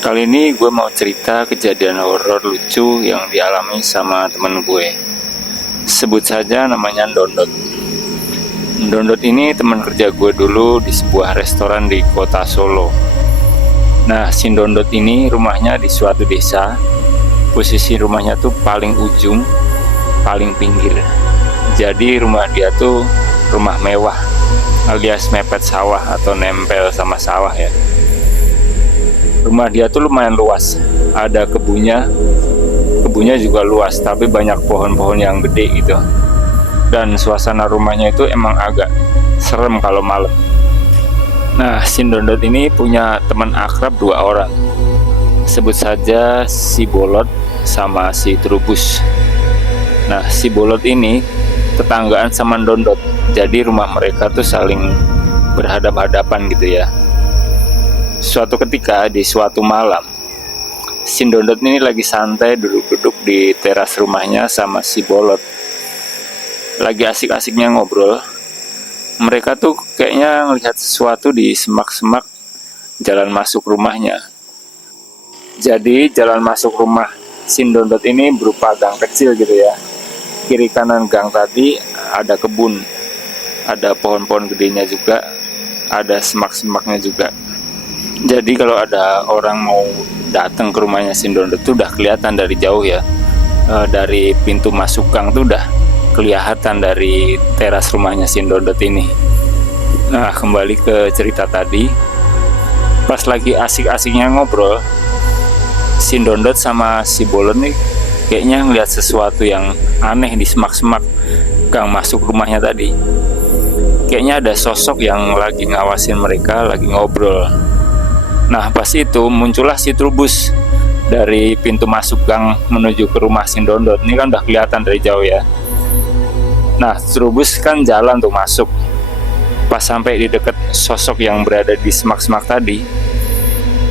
Kali ini gue mau cerita kejadian horor lucu yang dialami sama temen gue. Sebut saja namanya Dondot. Dondot ini teman kerja gue dulu di sebuah restoran di kota Solo. Nah, si Dondot ini rumahnya di suatu desa. Posisi rumahnya tuh paling ujung, paling pinggir. Jadi rumah dia tuh rumah mewah, alias mepet sawah atau nempel sama sawah ya. Rumah dia tuh lumayan luas, ada kebunnya juga luas, tapi banyak pohon-pohon yang gede gitu. Dan suasana rumahnya itu emang agak serem kalau malam. Nah, si Dondot ini punya teman akrab 2 orang. Sebut saja si Bolot sama si Trubus. Nah, si Bolot ini tetanggaan sama Dondot, jadi rumah mereka tuh saling berhadap-hadapan gitu ya. Suatu ketika di suatu malam, si Dondot ini lagi santai duduk-duduk di teras rumahnya sama si Bolot. Lagi asik-asiknya ngobrol. Mereka tuh kayaknya ngelihat sesuatu di semak-semak jalan masuk rumahnya. Jadi jalan masuk rumah si Dondot ini berupa gang kecil gitu ya. Kiri kanan gang tadi ada kebun, ada pohon-pohon gedenya juga, ada semak-semaknya juga. Jadi kalau ada orang mau datang ke rumahnya si Dondot tuh udah kelihatan dari jauh ya. Dari pintu masuk gang tuh udah kelihatan dari teras rumahnya si Dondot ini. Nah, kembali ke cerita tadi. Pas lagi asik-asiknya ngobrol, si Dondot sama si Bolot nih kayaknya ngeliat sesuatu yang aneh di semak-semak gang masuk rumahnya tadi. Kayaknya ada sosok yang lagi ngawasin mereka lagi ngobrol. Nah, pas itu muncullah si Trubus dari pintu masuk gang menuju ke rumah si Dondot. Ini kan udah kelihatan dari jauh ya. Nah, Trubus kan jalan tuh masuk. Pas sampai di dekat sosok yang berada di semak-semak tadi,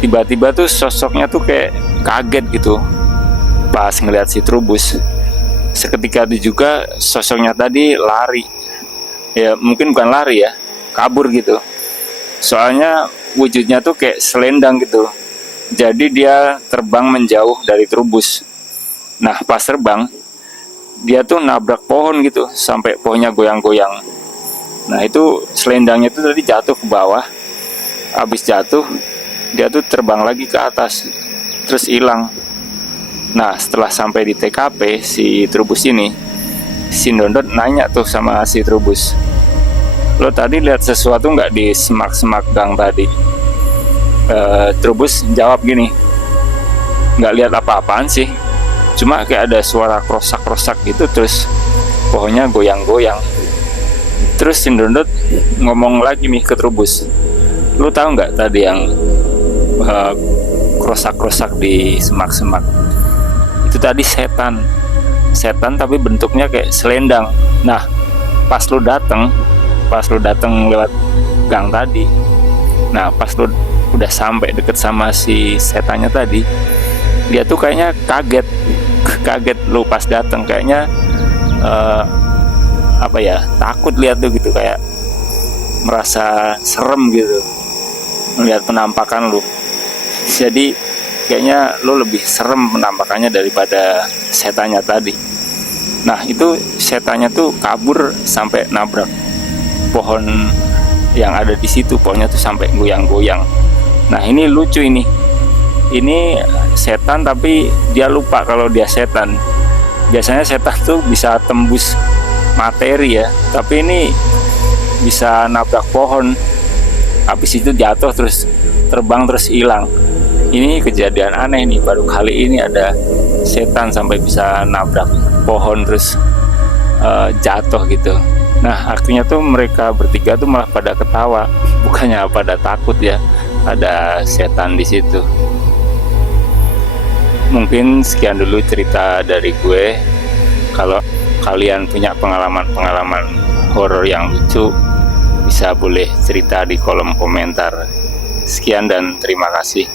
tiba-tiba tuh sosoknya tuh kayak kaget gitu pas ngeliat si Trubus. Seketika itu juga sosoknya tadi lari. Ya mungkin bukan lari ya, kabur gitu. Soalnya wujudnya tuh kayak selendang gitu. Jadi dia terbang menjauh dari Trubus. Nah, pas terbang dia tuh nabrak pohon gitu sampai pohonnya goyang-goyang. Nah, itu selendangnya tuh tadi jatuh ke bawah. Habis jatuh dia tuh terbang lagi ke atas, terus hilang. Nah, setelah sampai di TKP si Trubus ini, si Dondot nanya tuh sama si Trubus, "Lo tadi lihat sesuatu nggak di semak-semak gang tadi?" Trubus jawab gini, "Nggak lihat apa-apaan sih, cuma kayak ada suara krosak-krosak gitu, terus pohonnya goyang-goyang." Terus si Dondot ngomong lagi nih ke Trubus, "Lo tahu nggak tadi yang krosak-krosak di semak-semak? Itu tadi setan tapi bentuknya kayak selendang. Nah, pas lo dateng lewat gang tadi, nah pas lo udah sampai deket sama si setannya tadi, dia tuh kayaknya kaget lo pas dateng, kayaknya takut lihat tuh gitu, kayak merasa serem gitu melihat penampakan lo. Jadi kayaknya lo lebih serem penampakannya daripada setannya tadi. Nah, itu setannya tuh kabur sampai nabrak pohon yang ada di situ, pohonnya tuh sampai goyang-goyang. Nah, ini lucu ini setan tapi dia lupa kalau dia setan. Biasanya setan tuh bisa tembus materi ya, tapi ini bisa nabrak pohon, habis itu jatuh terus terbang terus hilang. Ini kejadian aneh nih, baru kali ini ada setan sampai bisa nabrak pohon terus jatuh gitu. Nah, artinya tuh mereka bertiga tuh malah pada ketawa, bukannya pada takut ya ada setan di situ. Mungkin sekian dulu cerita dari gue. Kalau kalian punya pengalaman horor yang lucu, bisa boleh cerita di kolom komentar. Sekian dan terima kasih.